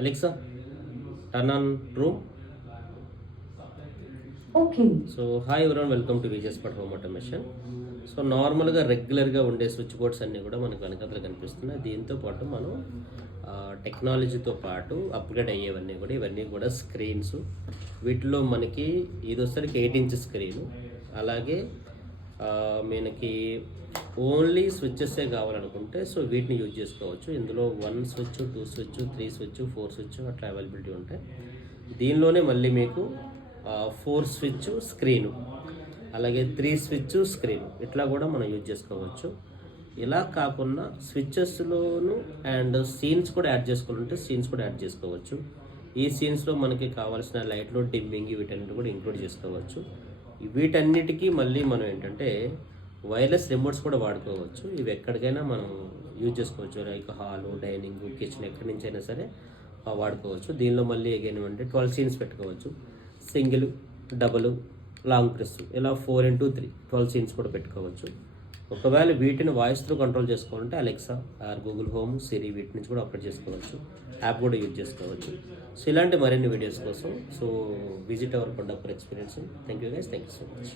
Alexa, turn on room. Okay. So hi ఎవరైనా welcome to Vijayan పట్ home automation. So నార్మల్గా రెగ్యులర్గా ఉండే స్విచ్ బోర్డ్స్ అన్నీ కూడా మనకు వెనకాతలు కనిపిస్తున్నాయి. దీంతో పాటు మనం టెక్నాలజీతో పాటు అప్గ్రేడ్ అయ్యేవన్నీ కూడా ఇవన్నీ కూడా స్క్రీన్స్. వీటిలో మనకి ఇది వచ్చేసరికి 8 ఇంచ్ స్క్రీను. అలాగే మనకి ఓన్లీ స్విచ్చెసే కావాలనుకుంటే సో వీటిని యూజ్ చేసుకోవచ్చు. ఇందులో 1 స్విచ్, 2 స్విచ్, 3 స్విచ్, 4 స్విచ్ అట్లా అవైలబిలిటీ ఉంటాయి. దీనిలోనే మళ్ళీ మీకు 4 స్విచ్ స్క్రీను, అలాగే 3 స్విచ్ స్క్రీను ఇట్లా కూడా మనం యూజ్ చేసుకోవచ్చు. ఇలా కాకుండా స్విచ్చెస్లోను అండ్ సీన్స్ కూడా యాడ్ చేసుకోవాలంటే సీన్స్ కూడా యాడ్ చేసుకోవచ్చు. ఈ సీన్స్లో మనకి కావాల్సిన లైట్లు, డిమ్మింగ్ వీటన్నిటి కూడా ఇంక్లూడ్ చేసుకోవచ్చు. వీటన్నిటికీ మళ్ళీ మనం ఏంటంటే వైర్లెస్ రిమోట్స్ కూడా వాడుకోవచ్చు. ఇవి ఎక్కడికైనా మనం యూజ్ చేసుకోవచ్చు. లైక్ హాలు, డైనింగ్, కిచెన్ ఎక్కడి నుంచి అయినా సరే వాడుకోవచ్చు. దీనిలో మళ్ళీ అగైన్ అంటే 12 సీన్స్ పెట్టుకోవచ్చు. సింగిల్, డబుల్, లాంగ్ ప్రెస్ ఇలా 4x3 12 సీన్స్ కూడా పెట్టుకోవచ్చు. ఒకవేళ వీటిని వాయిస్ త్రూ కంట్రోల్ చేసుకోవాలంటే అలెక్సా ఆర్ గూగుల్ హోమ్, సిరి వీటి నుంచి కూడా ఆపరేట్ చేసుకోవచ్చు. యాప్ కూడా యూజ్ చేసుకోవచ్చు. సో ఇలాంటి మరిన్ని వీడియోస్ కోసం so visit our product experience. Thank you guys, thank you so much.